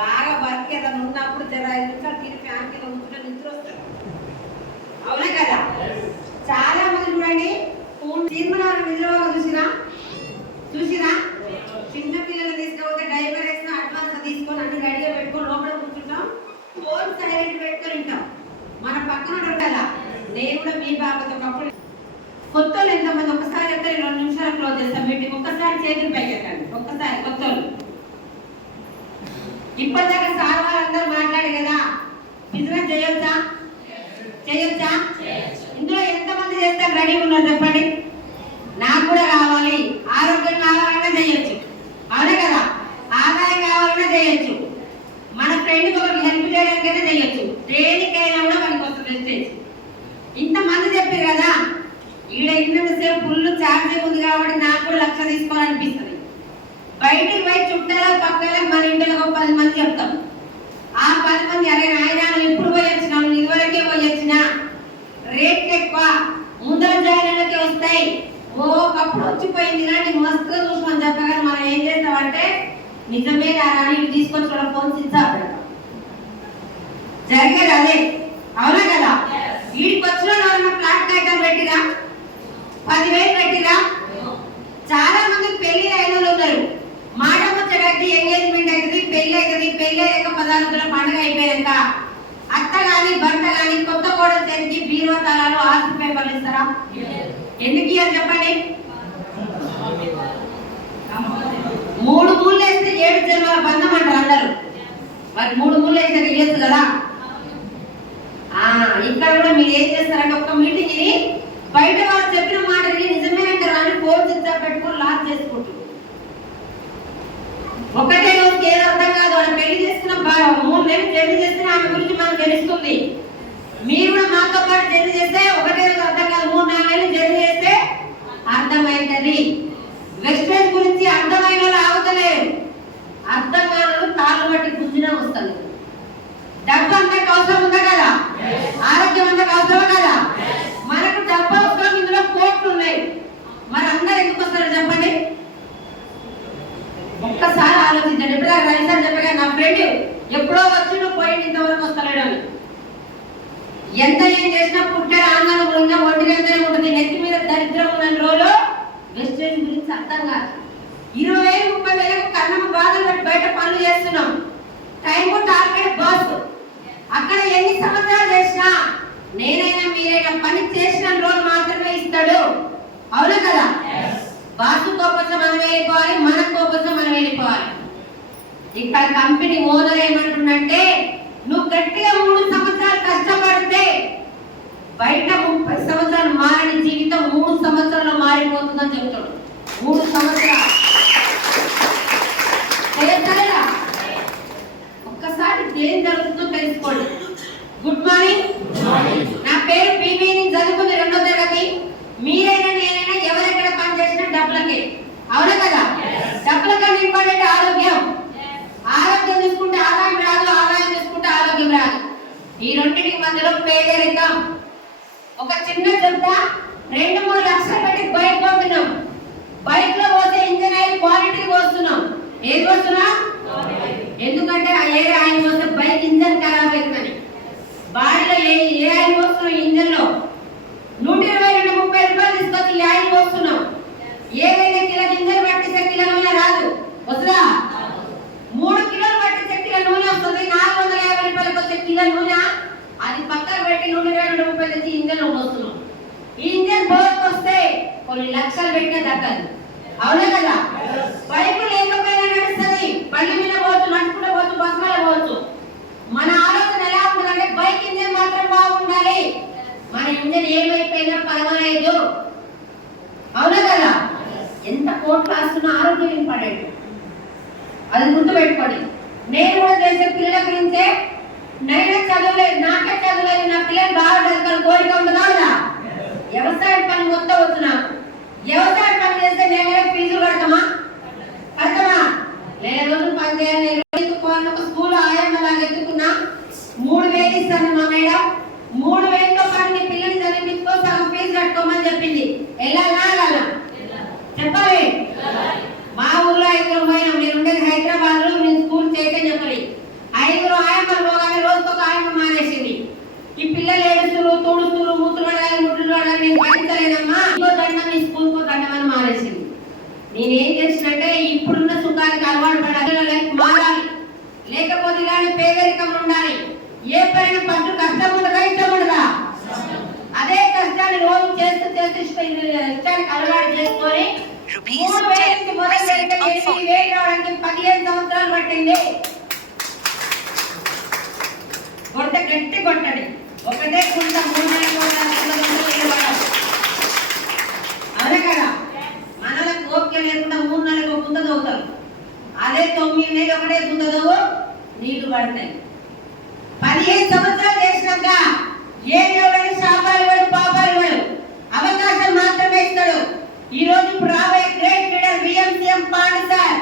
బాగా వర్క్ ఏదైనా ఉన్నప్పుడు జర ఐదు నిమిషాలు తిరిగి ఫ్యామిలీలో ఉంటుంటే నిద్ర వస్తారు అవునా కదా? చాలా మంది చూడండి ఫోన్ తీర్మానాలు నిద్రపోక చూసిరా? చూసిరా? చిన్న పిల్లలు తీసుకపోతే డైపర్ వేసిన అడ్వాన్స్ తీసుకొని అన్ని రెడీగా పెట్టుకొని లోపల కూర్చుంటాం. ఫోన్ సైలెంట్ పెట్టుకొని ఉంటాం. మన పక్కన ఉండాలా నేను కూడా మీ బాబుతో ఒకప్పుడు కొత్త ఎంతమంది? ఒక్కసారి చెప్తే రెండు నిమిషాలు క్లోజ్ చేస్తాం మీటింగ్ ఒక్కసారి చేతులు పైకి ఎత్తండి ఒక్కసారి కొత్త ఇప్పటిదాకా సార్ వాళ్ళందరూ మాట్లాడు కదా. బిజినెస్ చేయొచ్చా? చేయొచ్చా? ఇందులో ఎంతమంది చేస్తారు రెడీ ఉన్నారు చెప్పండి? నాకు కూడా కావాలి. ఆరోగ్యం కావాలన్నా చేయొచ్చు. అవునా కదా? ఆదాయం కావాలన్నా చేయొచ్చు. మన ఫ్రెండ్కి ఒకరికి హెల్ప్ చేయడానికైనా చేయొచ్చు. దేనికైనా కూడా మనకి వస్తుంది స్టేజ్ ఇంతమంది చెప్పారు కదా. ఈడ ఇంతసేపు ఫుల్ ఛార్జింగ్ ఉంది కాబట్టి నాకు కూడా లక్ష తీసుకోవాలనిపిస్తుంది. బయటికి పోయి చుట్టాల పక్క మన ఇంటిలో ఒక పది మంది చెప్తాం ఆ పది మంది అరే నాయన ఇప్పుడు పోయి వచ్చినావు నువ్వు ఇదివరకే పోయి వచ్చినా రేట్ ఎక్కువ. ముందర జాయినీలకి వస్తాయి. ఓ ఒకప్పుడు వచ్చిపోయింది కానీ మస్తుగా చూసుకొని చెప్పగా మనం ఏం చేస్తామంటే నిజమే రాని ఇవి తీసుకొచ్చి వాళ్ళ ఫోన్ ఇచ్చా జరిగేది అదే. అవునా కదా? వీడికి వచ్చిన ఎవరన్నా ఫ్లాట్ కాగితాలు పెట్టిరా? పదివేలు పెట్టిరా? చాలా మంది పెళ్ళి వాళ్ళు ఉన్నారు. మాట ముచ్చటైతే ఎంగేజ్మెంట్ అవుతుంది పెళ్ళి అవుతుంది పెళ్ళి అయ్యాక పదార్థుల పండుగ అయిపోయాక అత్త కానీ భర్త కానీ కొత్త కోడలు తెరిచి బీరో తలాలు ఆస్తి పేపర్లు ఇస్తారా? ఎందుకు ఇయ్యారు చెప్పండి? మూడు మూలు వేస్తే ఏడు జన్మల బంధం అంటారు అందరు. మరి మూడు మూలు వేసాక ఇయ్యచ్చు కదా? ఇక్కడ కూడా మీరు ఏం చేస్తారంటే ఒక్క మీటింగ్ బయట వాళ్ళు చెప్పిన మాట నిజమే అంటారు అని ఫోన్ పెట్టుకుని లాస్ చేసుకుంటారు ఒకటే రోజుకి ఏది అర్థం కాదు. వాళ్ళు పెళ్ళి చేసుకున్న బా- మూడు నెలలు పెళ్ళి చేస్తే ఆమె గురించి మనకు తెలుస్తుంది. మీరు కూడా మాతో పాటు జర్నీ చేస్తే ఒకటే రోజు అర్థం కాదు మూడు నాలుగు నెలలు జర్నీ చేస్తే అర్థమైంది వెస్టర్న్ గురించి అర్థమైన వాళ్ళు ఆగుతలేరు అర్థం కాని వాళ్ళు తాళ్ళు బట్టి గుంజినా వస్తుంది డబ్బు అంతకు అవసరం ఉందా కదా ఆరోగ్యం అంతకు అవసరం కదా మనకు డబ్బు అవసరం ఇందులో కోట్లు ఉన్నాయి మరి అందరు ఎందుకు వస్తారు చెప్పండి ఒక్కసారి ఆలోచించండి ఎప్పుడా రవిసారి చెప్పగా నా ఫ్రెండ్ ఎప్పుడో వచ్చి నువ్వు పోయి ఇంతవరకు వస్తలేడు అని. ఎంత ఏం చేసినా పుట్టాడు ఆందోళన ఉన్న ఒంటిగానే ఉంటుంది. నెత్తి మీద దరిద్రం ఉన్న రోజు వెస్టేజ్ గురించి అర్థం కాదు. ఇరవై వేలు ముప్పై వేలకు కన్నమ్మ బాధలు పెట్టి బయట పనులు చేస్తున్నాం. Time target boss. అక్కడ ఎన్ని సంవత్సరాలు చేసినా నేనైనా మీరైనా పని చేసిన రోజు మాత్రమే ఇస్తాడు. అవునా కదా? బాసు కోపంతో మనం వెళ్ళిపోవాలి మన కోపంతో మనం వెళ్ళిపోవాలి. ఇక్కడ కంపెనీ ఓనర్ ఏమంటుందంటే నువ్వు గట్టిగా మూడు సంవత్సరాలు కష్టపడితే బయట ముప్పై సంవత్సరాలు మారని జీవితం మూడు సంవత్సరాలు మారిపోతుందని చెప్తాడు మూడు సంవత్సరాలు? ఒక్కసారి ఏం జరుగుతుందో తెలుసుకోండి. Good morning. నా పేరు పివి నేను చదువుకుంది రెండో తరగతి. మీరైనా నేనైనా ఎవరెక్కడ పని చేసినా డబ్బులకే. అవునా కదా? డబ్బుల కన్నా ఇంపార్టెంట్ ఆరోగ్యం ఆరోగ్యం తీసుకుంటే ఆదాయం రాదు ఆదాయం తీసుకుంటే రాదు. ఈ రెండింటికి మధ్యలో పేదరికం. ఒక చిన్న చెప్తా రెండు మూడు లక్షలు పెట్టి బైక్ కొంటున్నాం బైక్లో పోతే ఇంజన్ ఆయిల్ క్వాలిటీ పోస్తున్నాం. ఏది పోస్తున్నాం? ఎందుకంటే ఆ ఏ ఆయిల్ పోతే బైక్ ఇంజన్ ఖరాబ్ అవుతుందని బాడీలో ఏ ఏ ఆయిల్ పోస్తున్నాం ఇంజన్లో నూట ఇరవై రెండు ముప్పై రూపాయలు తీసుకొచ్చి ఈ ఆయిల్ పోస్తున్నాం ఏదైనా కిలో ఇంజన్ పట్టిస్తే కిలో నూనె రాదు వస్తుందా మూడు కిలోలు పట్టిస్తే కిలో నూనె వస్తుంది నాలుగు వందల యాభై రూపాయలకు వచ్చే కిలో నూనె అది పక్కన పెట్టి నూట ఇరవై రెండు రూపాయలు తెచ్చి ఇంజన్ పోస్తున్నాం బోర్కి వస్తే కొన్ని లక్షలు పెట్టిన దక్కదు అవునా కదా? పైపు లేకపోయినా నడుస్తుంది. బండి మీద పోవచ్చు నడుచుకుంటూ పోవచ్చు బస్ మీద పోవచ్చు. మన ఆలోచన ఎలా ఉంటుందంటే బైక్ ఇంజన్ మాత్రం బాగుండాలి. మన ఇంజన్ ఏమైపోయినా పర్వాలేదు. అవునా కదా? ఎంత కోట్లు వస్తున్నా ఆరోగ్యం ఇంపార్టెంట్ అది గుర్తు పెట్టుకోండి నేను కూడా చేసే పిల్లల గురించే నైనా చదవలేదు నాకే చదవలేదు నా పిల్లలు బాగా చదువుతాను కోరిక కదా వ్యవసాయ పని మొత్తం నాకు వ్యవసాయ పని చేస్తే నేనే ఫీజులు కడతామా? కడతామా? నెల రోజులు పని చేయాలి ఎత్తుకోవాలని ఒక స్కూల్ ఆయమ్మలాగా ఎత్తుకున్నా మూడు వేలు ఇస్తాను మా మేడం. మూడు వేలతో పాటు నీ పిల్లల్ని చదివించుకో సగం ఫీజు కట్టుకోమని చెప్పింది. వెళ్ళాలా వెళ్ళాలా చెప్పాలి. మా ఊర్లో ఐదుగురు పోయినాం నేను ఉండేది హైదరాబాద్లో నేను స్కూల్ చైతన్యపల్లి చేసి ఇష్ట- ఇష్టానికి అలవాటు చేసుకొని Rupees మూడు వేల 10 నుంచి మొదలు received పెడితే on ఎనిమిది phone. వేలు రావడానికి పదిహేను సంవత్సరాలు పట్టింది. కొట్ట గట్టి కొట్టండి. ఒకటే కుంట మూడు నెలలు కూడా అసలు రెండు వేలు వాడాలి. అవునా కదా? మనలకు ఓపిక లేకుండా మూడు నెలలకు చదువుతారు అదే తొమ్మిది నెలలు ఒకటే కుంట చదువు నీళ్ళు పడతాయి. పదిహేను సంవత్సరాలు చేసినాక ఏ శాపాలు ఇవ్వడు పాపాలు ఇవ్వడు అవకాశం మాత్రమే ఇస్తాడు ఈ రోజు ఇప్పుడు రాబోయే గ్రేట్ లీడర్ విఎం సీఎం పాండ్ సార్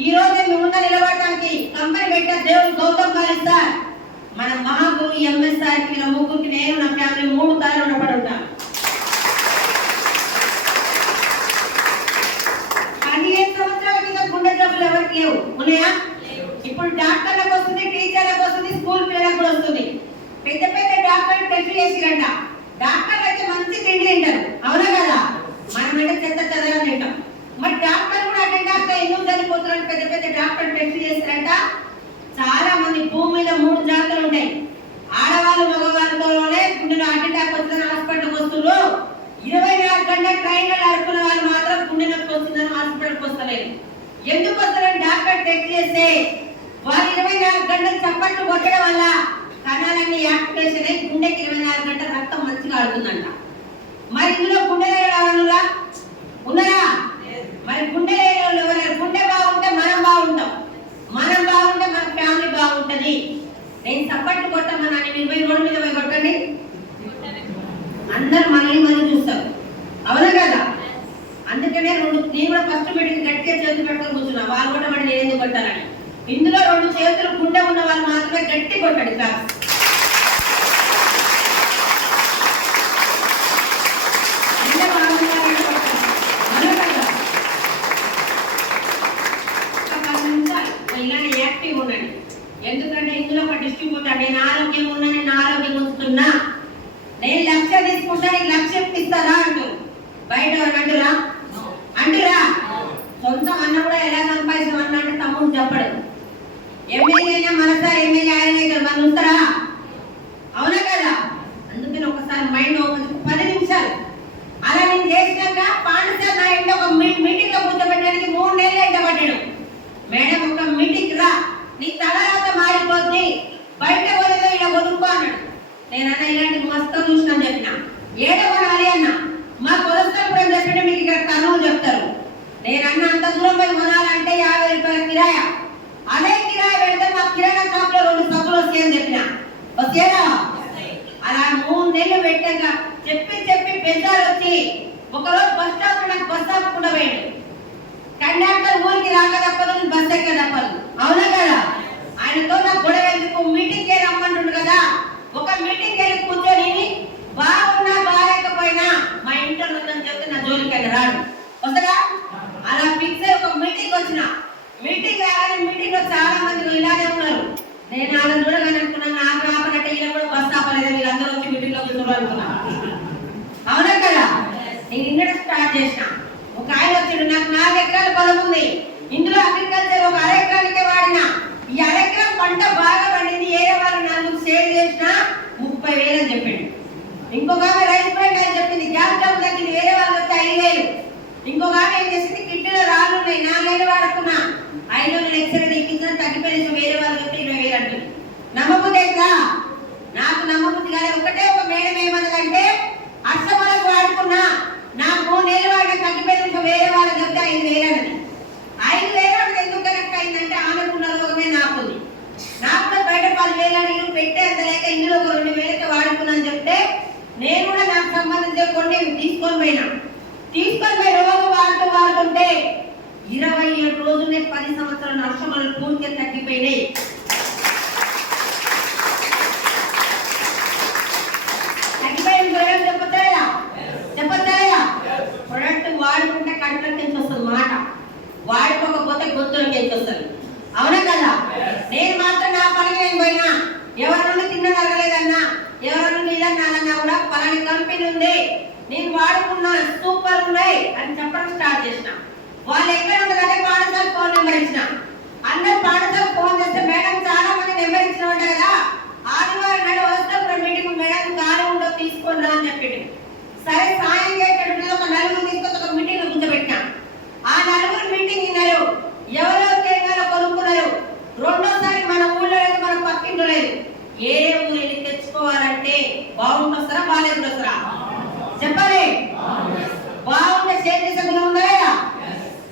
ఈ రోజు మీ ముందు నిలబడటానికి కంపెనీ పెట్టిన దేవుడు గౌతమ్ గారి సార్. మన మహాగురు ఎంఎస్ సార్కి నా ముగ్గురికి నేను నా ఫ్యామిలీ మూడు తరాలు రుణపడి ఉంటాను పదిహేను సంవత్సరాల కింద గుండె జబ్బులు ఎవరికి లేవు? ఉన్నాయా? ఇప్పుడు డాక్టర్లకు వస్తుంది టీచర్లకు వస్తుంది స్కూల్ పిల్లలకు కూడా వస్తుంది. పెద్ద పెద్ద డాక్టర్లు టెస్ట్ చేసిరంట. డాక్టర్లు అయితే మంచి తిండి తింటారు. అవునా కదా? మనం అంటే చెత్త చెదగా తింటాం. మరి డాక్టర్ కూడా అటెండ్ పెద్ద పెద్ద డాక్టర్ టెస్ట్ చేస్తారంట. చాలా మంది భూమి మీద మూడు జాతులు ఉంటాయి. ఆడవాళ్ళు మగవాళ్ళతోనే గుండెలో అటాక్ వచ్చిన హాస్పిటల్కి వస్తున్నారు. ఇరవై నాలుగు గంటల ట్రైన్లో అనుకున్న వాళ్ళు మాత్రం గుండె నొప్పి వస్తుందని హాస్పిటల్కి వస్తలేదు. ఎందుకు వస్తారని డాక్టర్ టెస్ట్ చేస్తే వారు ఇరవై నాలుగు గంటలు చప్పట్లు కొట్టడం వల్ల కణాలన్నీ యాక్టివేషన్ అయి గుండెకి ఇరవై నాలుగు గంటల రక్తం మంచిగా ఆడుతుందంట. మరి ఇందులో గుండె లేని ఉన్నారా? మరి గుండె లేని వాళ్ళు గుండె బాగుంటే మనం బాగుంటాం. మనం బాగుంటే మన ఫ్యామిలీ బాగుంటది. నేను చప్పట్లు కొట్టమన్నాను ఇరవై రోడ్ల మీద పోయి కొట్టండి? అందరు మనల్ని మళ్ళీ చూస్తాం. అవునా కదా? అందుకనే రెండు నేను కూడా ఫస్ట్ మీటింగ్ గట్టిగా చేతులు పెట్టుకొని కూర్చున్నా. వాళ్ళు కూడా మళ్ళీ నేను ఎందుకు కొట్టాలని? ఇందులో రెండు చేతులు గుండె ఉన్న వాళ్ళు మాత్రమే గట్టి కొట్టండి క్లాస్ అంటే బాగున్నారని కొట్టండి. అవునా కదా? ఒక పది నిమిషాలు ఇలానే యాక్టివ్ ఉండండి ఎందుకంటే ఇందులో ఒక డిస్ట్రిబ్యూటర్ నేను ఆరోగ్యం ఉన్నా నేను ఆరోగ్యం ఉంచుతున్నా నేను లక్ష తీసుకుంటా నీకు లక్ష ఇస్తారా అంటూ బయట ఎవరు అంటురా అంటురా సొంతం అన్న కూడా ఎలా సంపాదించడం అన్న అంటే తమ్ముడు చెప్పడు ఎమ్మెల్యే అయినా మనసారి ఎమ్మెల్యే ఆయన ఇక్కడ మనం ఉంటారా అవునా కదా? అందుకని ఒకసారి మైండ్ ఓపెన్ పది నిమిషాలు. అలా నేను చేసినాక పాండసార్ నా ఇంట్లో ఒక మీటింగ్లో కూర్చోబెట్టడానికి మూడు నెలలు ఎంట పడ్డాడు. మేడం ఒక మీటింగ్ రా. నీ తలరాత మారిపోద్ది. బయట పోలేదో ఇలా కొనుక్కో అన్నాడు. నేను అన్న ఇలాంటి మస్తు చూసినాను చెప్పిన. ఏడ కొనాలి అన్న? మా కొలెస్ట్రాల్ అని చెప్పిన మీకు ఇక్కడ కనువు చెప్తారు. నేను అన్న అంత దూరం పోయి కొనాలంటే యాభై రూపాయల కిరాయా అదే కిరాయ పెడితే మా కిరాణా షాప్లో రెండు సబ్బులు వస్తాయని చెప్పిన. వచ్చేదా అలా మూడు నెలలు పెట్టాక చెప్పి చెప్పి పెద్దలు వచ్చి ఒకరోజు బస్ స్టాప్ నాకు బస్ స్టాప్ కూడా పోయాడు. కండక్టర్ ఊరికి రాక తప్పదు బస్ ఎక్క తప్పదు అవునా కదా? ఆయనతో నాకు గొడవ ఎందుకు? మీటింగ్కి రమ్మంటుండు కదా. ఒక మీటింగ్ వెళ్ళి కూర్చొని బాగున్నా బాగాలేకపోయినా మా ఇంట్లో ఉందని చెప్తే నా జోలికి వెళ్ళి రాడు. వస్తారా అలా ఫిక్స్ ఒక మీటింగ్ వచ్చిన. మీటింగ్ రాగానే మీటింగ్లో చాలా మంది ఇలాగే ఉన్నారు. నేను వాళ్ళని చూడగానే అనుకున్నాను నాకు ఆపనట్టే ఇలా కూడా బస్ ఆపలేదు వీళ్ళందరూ వచ్చి మీటింగ్లో కూర్చోవాలనుకున్నాను అవునా కదా? నేను ఇంగడ స్టార్ట్ చేసిన. ఒక ఆయన వచ్చాడు నాకు నాలుగు ఎకరాల పొలం ఉంది. ఇందులో అగ్రికల్చర్ ఒక అర ఎకరానికే వాడిన. ఈ అర ఎకరం పంట బాగా పండింది ఏరే వాళ్ళు నాకు సేల్ చేసిన ముప్పై వేలు అని చెప్పాడు. ఇంకొక రైతు రైస్ బ్రాండ్ అని చెప్పింది గ్యాస్ డబ్బు తగ్గింది వేరే వాళ్ళు వచ్చి ఐదు వేలు. ఇంకొక ఆమె ఏం చేసింది? కిడ్నీలో రాళ్ళు ఉన్నాయి. నాలుగేళ్ళు వాడుకున్నా. ఐదు వందల ఎక్స్రే తెప్పించిన తగ్గిపోయిన వేరే వాళ్ళు వస్తే ఇరవై వేలు అంటుంది. నమ్మబుద్ధి అవుతుందా నాకు నమ్మబుద్ధి కానీ ఒకటే ఒక మేడం ఏమన్నదంటే అష్టమలకు వాడుకున్నా. నాకు మూడు నెలలు వాడిన తగ్గిపోయిన ఇంకా వేరే వాళ్ళు చెప్తే ఐదు వేలు అన్నది ఐదు వేలు అంటే ఎందుకు కనెక్ట్ అయిందంటే ఆమెకున్న రోగమే నాకుంది నాకు కూడా బయట పదివేలు అడిగి పెట్టే అంత లేక ఇందులో ఒక రెండు వేలకి వాడుకున్నాను చెప్తే నేను కూడా నాకు సంబంధించిన కొన్ని తీసుకొని పోయినా తీసుకొని పోయి రోజు వాడుతూ వాడుతుంటే ఇరవై ఏడు రోజులే పది సంవత్సరాల నష్టములు పూర్తిగా తగ్గిపోయినాయి తగ్గిపోయిన ప్రొడక్ట్ చెప్పొచ్చారా చెప్పొచ్చారా ప్రొడక్ట్ వాడుకుంటే కంట్రోల్ నుంచి వస్తుంది మాట వాడుకోకపోతే గొంతులకి నుంచి వస్తుంది అవునా కదా నేను మాత్రం నా పని నేను పోయినా ఎవరి నుండి తిన్న తరగలేదన్నా ఎవరి నుండి ఇదన్నా కూడా పలాని కంపెనీ ఉంది నేను వాడుకున్నా సూపర్ ఉన్నాయి అని చెప్పడం స్టార్ట్ చేసిన వాళ్ళు ఎక్కడ ఉండదంటే పాఠశాల ఫోన్ నెంబర్ ఇచ్చిన. అందరు పాఠశాల ఫోన్ చేస్తే మేడం చాలా మంది నెంబర్ ఇచ్చిన ఉంటారు కదా. ఆదివారం నాడు వస్తే మీటింగ్ మేడం కారు ఉండో తీసుకొని రా అని చెప్పిండు. సరే సాయం చేసేటప్పుడు ఒక నలుగురు తీసుకొని ఒక మీటింగ్ కూర్చోబెట్టిన. ఆ నలుగురు మీటింగ్ విన్నారు. ఎవరో కేంద్రాలు కొనుక్కున్నారు. రెండోసారి మన ఊళ్ళో లేదు మన పక్కింట్లో లేదు. ఏ ఊరు తెచ్చుకోవాలి తెచ్చుకోవాలంటే బాగుంటొస్తారా బాగాలేదు వస్తారా చెప్పాలి బాగుంటే షేర్ చేసే గుణం ఉందా లేదా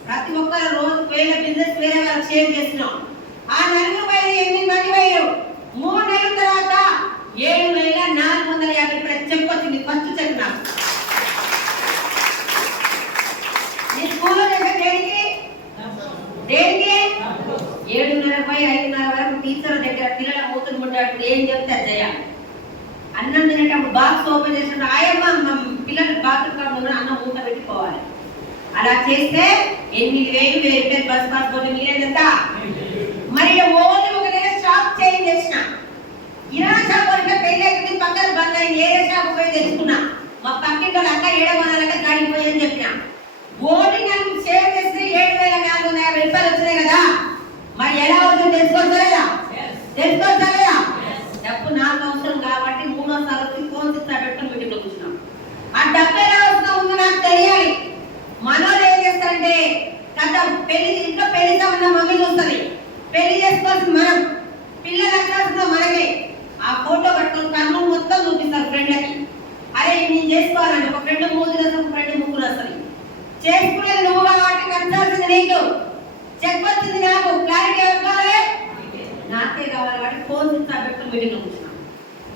ప్రతి ఒక్కరు రోజు వేల బిజినెస్ వేరే వాళ్ళకి షేర్ చేసినాం ఆ నలుగురు పైన ఎనిమిది మంది వేయరు మూడు నెలల తర్వాత ఏడు వేల నాలుగు వందల యాభై ప్రతి చెక్ వచ్చింది ఫస్ట్ చెక్ నాకు. నీ స్కూల్లో దేనికి? దేనికి? ఏడున్నర పై ఐదున్నర వరకు టీచర్ దగ్గర పిల్లల మూతులు ఉంటాడు ఏం చెప్తే అది చేయాలి. అన్నం తినేటప్పుడు బాక్స్ ఓపెన్ చేసినప్పుడు ఆయమ్మ పిల్లలు బాత్రూమ్ కాకుండా అన్నం మూత పెట్టుకోవాలి అలా చేస్తే ఎనిమిది వేలు వెయ్యి రూపాయలు బస్ పాస్ పోతే మీరేంత మరి ఓన్లీ ఒక దగ్గర షాప్ చేంజ్ చేసిన ఇరాన్ షాప్ వరకు పెళ్ళి అయిపోయింది పక్కన బంద్ అయింది ఏరే షాప్ పోయి తెచ్చుకున్నా. మా పక్కింటి వాళ్ళు అక్క ఏడమన్నారంటే గాడికి పోయి అని చెప్పిన. ఓన్లీ నన్ను సేవ్ చేస్తే ఏడు వేల నాలుగు వందల యాభై రూపాయలు వచ్చినాయి కదా. మరి ఎలా అవుతుందో తెలుసుకోవచ్చా లేదా తెలుసుకోవచ్చా డబ్బు నాలుగు అవసరం కాబట్టి మూడో వచ్చి ఫోన్ చేసి పెట్టుకుని మీటింగ్లో కూర్చున్నాం. ఆ డబ్బు ఎలా వస్తుందో ముందు నాకు తెలియాలి. మనోళ్ళు ఏం చేస్తారంటే కథ పెళ్ళి ఇంట్లో పెళ్ళి ఉన్న మమ్మీ చూస్తుంది. పెళ్ళి చేసుకోవాల్సింది మనం. పిల్లలు అట్లాల్సిందో మనకే. ఆ ఫోటో పట్టుకొని కన్ను మొత్తం చూపిస్తారు ఫ్రెండ్లకి అరే నేను చేసుకోవాలండి. ఒక ఫ్రెండ్ మూడు వస్తుంది ఒక ఫ్రెండ్ ముగ్గురు వస్తుంది చేసుకునేది నువ్వు కాబట్టి కట్టాల్సింది నీకు. చెక్ వచ్చింది నాకు. క్లారిటీ ఎవరు కావాలి? నాకే. కావాలి కాబట్టి ఫోన్ చేసి పెట్టుకుని మీటింగ్లో కూర్చున్నాం.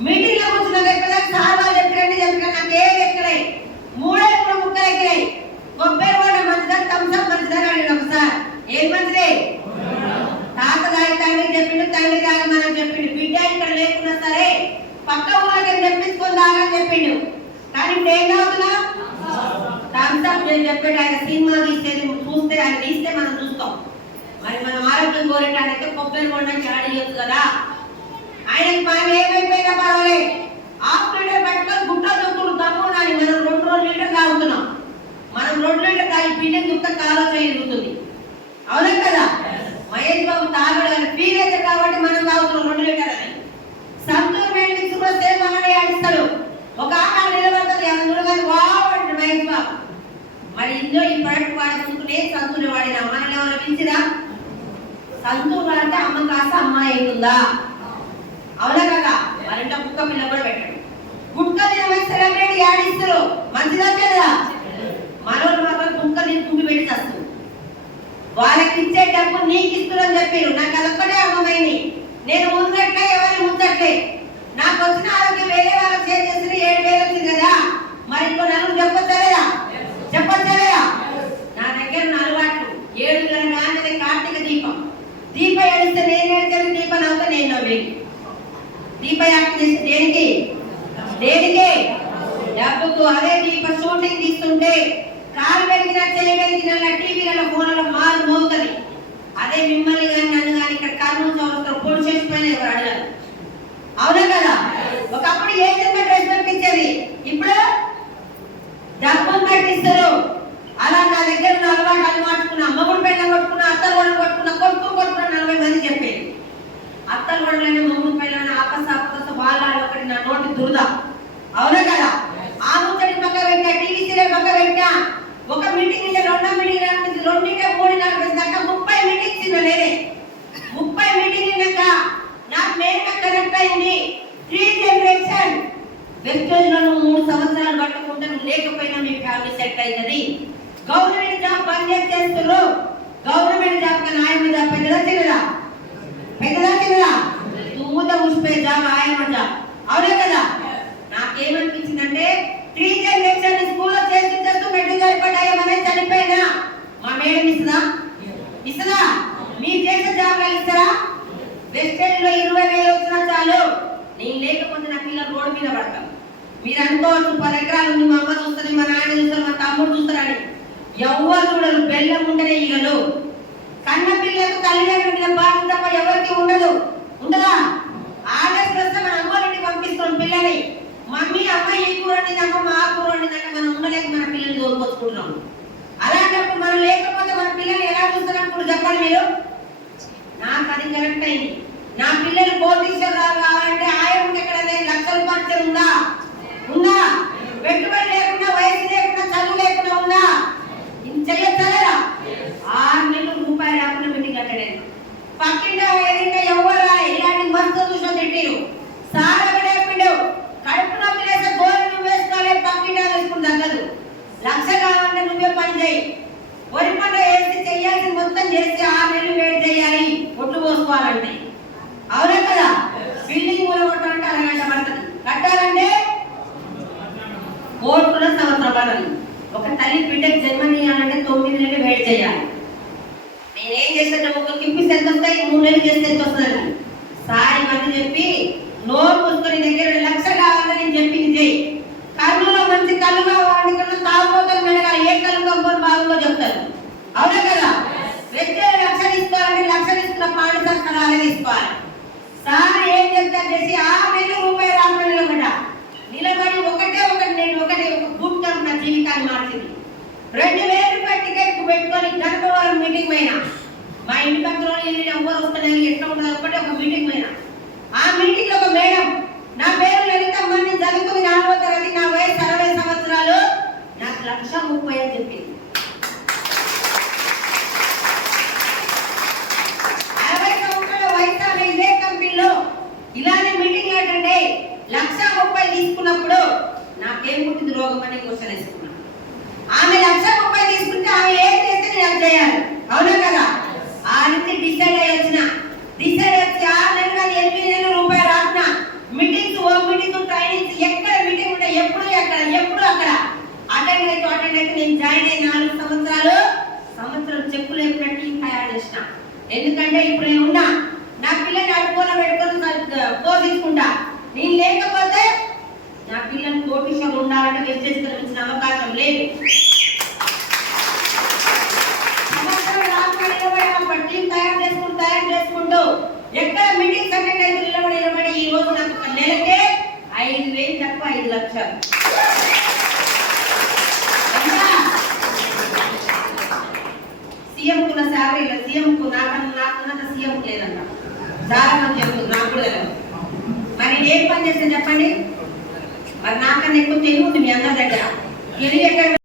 మీటింగ్లో కూర్చున్నాక ఎక్కడ సార్ వాళ్ళు చెప్పినట్టు చెప్పిన నాకు ఏం ఎక్కడాయి మూడే మూడు ముక్కలు ఎక్కినాయి. కొబ్బరి కూడా మంచిదా థమ్స్అప్ మంచిదా అని ఒకసారి. ఏం మంచిది? తాత దాని తండ్రి చెప్పిండు తండ్రి దాని చెప్పిండు. బిడ్డ ఇక్కడ లేకున్నా సరే పక్క ఊళ్ళకి తెప్పించుకొని దాగని చెప్పిండు. కానీ ఇప్పుడు ఏం తాగుతున్నా థమ్స్అప్ నేను చెప్పాడు ఆయన సినిమా తీసేది చూస్తే ఆయన తీస్తే మనం చూస్తాం. మరి మనం ఆరోగ్యం కోరటానికి కొబ్బరి చాడి ఆడియొచ్చు కదా? ఆయనకి మనం ఏమైపోయినా పర్వాలేదు. హాఫ్ లీటర్ పెట్టుకొని గుట్ట దుక్కుడు తక్కువ మనం రెండు రోజులు లీటర్ తాగుతున్నాం. మనం రెండు లీటర్ తాగి పిండి దుక్క కాలో చేయగలుగుతుంది అవునా కదా? మహేష్ బాబు తాగడం కానీ ఫీల్ అయితే కాబట్టి మనం తాగుతున్నాం రెండు లీటర్లని సంతూర్ మెడిక్స్ కూడా సేమ్ అలానే ఆడిస్తాడు ఒక ఆట నిలబడుతుంది అందులో కానీ బాగుంటుంది మహేష్ బాబు మరి ఇందులో ఈ ప్రొడక్ట్ వాడుకుంటూనే సంతూర్ వాడినా? మనల్ని ఎవరు పిలిచిరా? సంతూర్ అంటే అమ్మ కాస్త అమ్మాయి అవుతుందా? అవునా కదా? మరింట కుక్క పిల్ల కూడా పెట్టండి. గుట్క తినమని యాడ్ ఇస్తారు మంచిదా కదా మనోళ్ళు మాత్రం కుక్క నేను కుంగి పెట్టి చేస్తుంది వాళ్ళకి ఇచ్చే డబ్బు నీకు ఇస్తున్నా చెప్పారు. నాకు అదొక్కటే అమ్మమైంది నేను ముందట్లే ఎవరిని ముందట్లే. నాకు వచ్చిన ఆరోగ్యం వేరే వాళ్ళకి షేర్ చేసిన ఏడు వేలు వచ్చింది కదా. మరి ఇంకో నలుగురు చెప్పొచ్చలేదా? చెప్పొచ్చలేదా? నా దగ్గర అలవాట్లు. ఏడు నాన్నది కార్తీక దీపం. దీప ఏడిస్తే నేను ఏడిచాను దీప నవ్వుతా నేను నవ్వేది. దీప యాక్ట్ చేసి దేనికి డబ్బుకు అదే దీప షూటింగ్ తీస్తుంటే కాలు పెరిగిన చేయి పెరిగిన టీవీలలో ఫోన్లలో మారు మోగుతుంది అదే మిమ్మల్ని కానీ నన్ను కానీ ఇక్కడ కర్నూలు సంవత్సరం పొడి చేసిపోయిన ఎవరు అడగారు అవునా కదా ఒకప్పుడు ఏ చిన్న డ్రెస్ పంపించేది ఇప్పుడు డబ్బు కట్టిస్తారు అలా నా దగ్గర ఉన్న అలవాటు అది మార్చుకున్నా అమ్మగుడు పైన కొట్టుకున్నా అత్తలు కూడా కొట్టుకున్నా కొట్టుకు కొట్టుకున్నా నలభై మంది చెప్పేది అత్తలు కూడా మొగుడు పైన ఆపస ఆపస వాళ్ళ ఒకటి నా నోటి దురద అవునా కదా ఆ ముచ్చటి పక్క పెట్టా టీవీ సీరియల్ పక్క పెట్టా ఒక మీటింగ్ అంటే రెండో మీటింగ్ అనిపించింది రెండింటే మూడు అనిపించింది దాకా ముప్పై మీటింగ్స్ ఇవ్వ నేనే ముప్పై మీటింగ్ అయినాక నాకు మెయిన్గా కనెక్ట్ అయింది త్రీ జనరేషన్ వెస్టేజ్లో నువ్వు మూడు సంవత్సరాలు పట్టుకుంటే నువ్వు లేకపోయినా మీ ఫ్యామిలీ సెట్ అవుతుంది గవర్నమెంట్ జాబ్ పనిచేసి చేస్తున్నారు గవర్నమెంట్ జాబ్ కన్నా ఆయన జాబ్ పెద్దదా చిన్నదా పెద్దదా చిన్నదా తుమ్ముత ఉసిపోయే జాబ్ ఆయన జాబ్ అవునా కదా? నాకేమనిపించిందంటే త్రీ జనరేషన్ స్కూల్లో చేస్తూ చేస్తూ మెట్టు సరిపడ్డాయమనే చనిపోయినా? మా మేడం ఇస్తుందా? ఇస్తుందా? మీరు చేసే జాబ్ ఇస్తారా? వెస్టర్న్లో ఇరవై వేలు వచ్చినా చాలు. నేను లేకపోతే నా పిల్లలు రోడ్డు మీద పడతాం మీరు అనుకోవచ్చు పది ఎకరాలు ఉంది మా అమ్మ చూస్తుంది మా నాయన చూస్తారు మా తమ్ముడు చూస్తారని ఎవరు చూడరు బెల్లం ఉంటేనే ఈగలు. కన్న పిల్లకు తల్లిదండ్రుల మీద బాధ్యత తప్ప ఎవరికి ఉండదు. ఉండదా? ఆగస్టు వస్తే మన అమ్మోరింటి పంపిస్తాం పిల్లల్ని. మమ్మీ అమ్మ ఈ కూర వండిందమ్మ మా కూర వండిందమ్మ మనం ఉండలేక మన పిల్లల్ని దూరకొచ్చుకుంటున్నాం అలాంటప్పుడు మనం లేకపోతే మన పిల్లల్ని ఎలా చూస్తున్నాం ఇప్పుడు చెప్పండి మీరు? నాకు అది కరెక్ట్ అయింది. నా పిల్లలు పోటీసర్ కావాలంటే ఆయన ఎక్కడ లక్ష రూపాయలు ఉందా? ఉందా? పెట్టుబడి లేకుండా వయసు లేకుండా చదువు లేకుండా ఉందా? చేయొచ్చలేరా ఆరు నెలలు రూపాయలు రాకుండా పెట్టి కట్టలేదు. పక్కింట ఏదింటే ఎవరు రాలేదు మనసుతో చూసిన తిట్టిరు సార్ అక్కడ చెప్పిండు కడుపు నొప్పి లేస్తే గోలు నువ్వు వేసుకోవాలి పక్కిటా వేసుకుని తగ్గదు. లక్ష కావాలంటే నువ్వే పని చేయి. వరి పంట వేసి చేయాల్సింది మొత్తం చేస్తే ఆరు నెలలు వేడి చేయాలి. ఒట్లు పోసుకోవాలంటే. అవునా కదా? బిల్డింగ్ మూల కొట్టాలంటే అరగంట పడుతుంది. కట్టాలంటే కోర్టులో సంవత్సరం పడుతుంది. ఒక తల్లి బిడ్డకి జన్మనియాలంటే తొమ్మిది నెలలు వేడి చేయాలి. నేనేం చేస్తే ఒక కింపి ఎంత వస్తాయి మూడు నెలలు చేస్తే ఎంత వస్తుంది సారి మంది చెప్పి నోరు పుసుకొని దగ్గర లక్ష కావాలని నేను చెప్పింది చెయ్యి. కళ్ళులో మంచి కళ్ళు కావాలని కళ్ళు తాగుపోతాను మెడగాలి ఏ కళ్ళు కంపని బాగుందో చెప్తారు. అవునా కదా? వ్యక్తి లక్షలు ఇస్తారని లక్షలు ఇస్తున్న పాడు సక్కడాలే తీసుకోవాలి. సార్ ఏం చెప్తారు చేసి ఆరు నెలలు రూపాయి రాకుండా నిలబడ నిలబడి ఒకటే ఒకటి నేను ఒకటి ఒక గుడ్ నా జీవితాన్ని మార్చింది. రెండు వేలు రూపాయలు పెట్టుకొని గర్భవారం మీటింగ్ పోయినా. మా ఇంటి పక్కన వెళ్ళి ఎవరు వస్తున్నారు ఎట్లా ఉన్నారు ఒకటి ఒక మీటింగ్ పోయినా. ఆ మీటింగ్లో ఒక మేడం నా పేరు లలితమ్మ నేను చదువుకుని నాలుగో తరగతి నా వయసు అరవై సంవత్సరాలు నాకు లక్ష ముప్పై అని చెప్పింది అరవై సంవత్సరాల వయసు ఆమె ఇదే కంపెనీలో ఇలానే మీటింగ్ ఏంటంటే లక్ష ముప్పై తీసుకున్నప్పుడు నాకేం పుట్టింది రోగం అని క్వశ్చన్ వేసుకున్నాను ఆమె లక్ష ముప్పై తీసుకుంటే ఆమె ఏం చేస్తే నేను అది చేయాలి అవునా కదా ఆ నుంచి డిసైడ్ అయ్యి వచ్చిన డిసైడ్ వచ్చి ఆరు నెలలు కాదు, ఎనిమిది నెలలు రూపాయలు రాసిన మీటింగ్స్ ఓ మీటింగ్ ట్రైనింగ్స్ ఎక్కడ మీటింగ్ ఉంటే ఎప్పుడు ఎక్కడ ఎప్పుడు అక్కడ అటెండ్ అయితే అటెండ్ అయితే నేను జాయిన్ అయిన నాలుగు సంవత్సరాలు సంవత్సరం చెక్కులు ఎప్పుడంటే తయారు చేసిన ఎందుకంటే ఇప్పుడు నేను ఉన్నా నా పిల్లని అడుకోలో పెట్టుకొని పోషించుకుంటా నేను లేకపోతే నా పిల్లలు కోటీశ్వరులు నిర్దేశించిన అవకాశం లేదు. తయారు చేసుకుంటూ తయారు చేసుకుంటూ ఎక్కడ అటెండ్ అయితే నిలబడి నిలబడి ఈ రోజు నాకు ఒక నెలకే ఐదు వేలు ఐదు లక్షలు. సీఎం కు నాకున్నంత సీఎం లేదంట చాలా చెప్తుంది నాకు కూడా మరి ఏం పని చెప్పండి? మరి నాకన్నా ఎక్కువ తెలివి ఉంది మీ అన్న దగ్గర. తెలివి